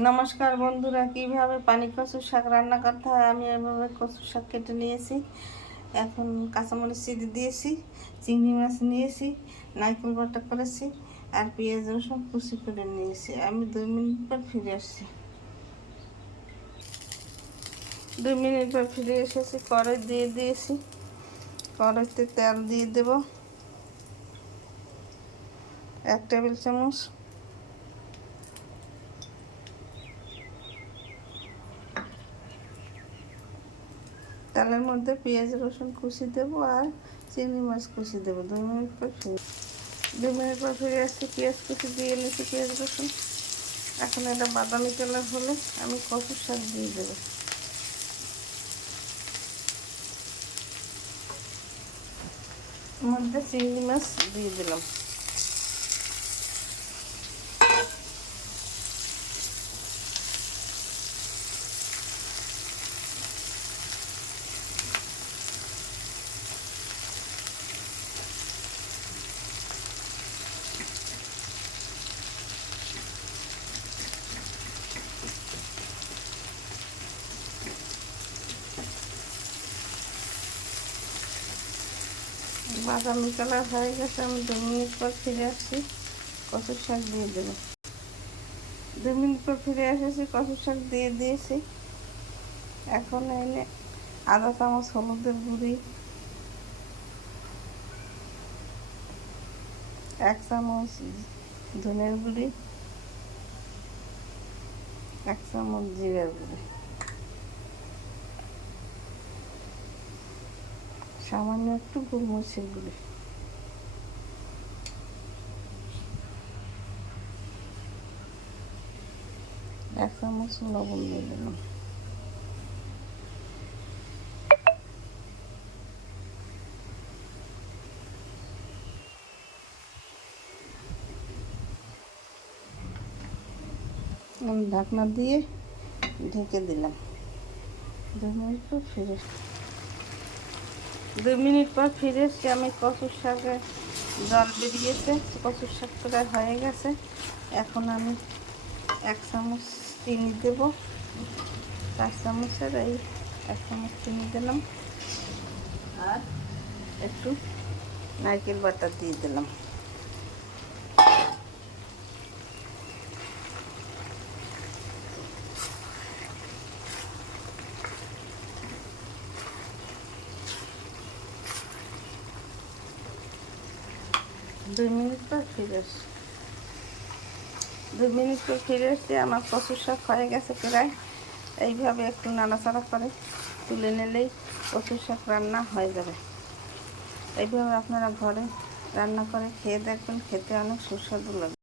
নমস্কার বন্ধুরা, কিভাবে পানি কচুর শাক রান্না করতে হয় আমি এভাবে কচুর শাক কেটে নিয়েছি। এখন কাঁচামরিচ চিড়ে দিয়েছি, চিংড়ি মাছ নিয়েছি, নারকেল বাটা করেছি আর পেঁয়াজ রসুন কুচি করে নিয়েছি। আমি 2 মিনিট পর ফিরে আসছি। 2 মিনিট পর ফিরে এসেছি। কড়াই দিয়ে দিয়েছি, কড়াইতে তেল দিয়ে দেব 1 টেবিল চামচ। তেলের মধ্যে পেঁয়াজ রসুন কুচি দেবো আর চিংড়ি মাছ কুচি দেবো। 2 মিনিট পর ফিরে আসছি। পেঁয়াজ কুচি দিয়ে নিয়েছি, পেঁয়াজ রসুন। এখন এটা বাদামি কালার হলে আমি কচুর শাক দিয়ে দেবো। মধ্যে চিংড়ি মাছ দিয়ে দিলাম। বাদামি কালার হয়ে গেছে। আমি 2 মিনিট পর ফিরে আসছি, কচুর শাক দিয়ে দেবো। 2 মিনিট পর ফিরে এসেছি, কচুর শাক দিয়ে দিয়েছি। এখন এনে আধা চামচ হলুদের গুঁড়ি, 1 চামচ ধনের গুঁড়ি, 1 চামচ জিরার গুঁড়ি, সামান্য একটু গোলমরিচের গুঁড়ি, 1 চামচ লবণ দিয়ে দিলাম। ঢাকনা দিয়ে ঢেকে দিলাম। 2 মিনিট পর ফিরে 2 মিনিট পর ফিরে এসছি। আমি কচুর শাকে জল বেরিয়েছে, কচুর শাক প্রায় হয়ে গেছে। এখন আমি 1 চামচ চিনি দেব। 4 চামচের এই 1 চামচ চিনি দিলাম আর একটু নারকেল বাটা দিয়ে দিলাম। দুই মিনিট পর ফিরে আসছি। 2 মিনিট পর ফিরে আসছি। আমার কচুর শাক হয়ে গেছে প্রায়। এইভাবে একটু নাড়াচাড়া করে তুলে নিলেই কচুর শাক রান্না হয়ে যাবে। এইভাবে আপনারা ঘরে রান্না করে খেয়ে দেখবেন, খেতে অনেক সুস্বাদু লাগে।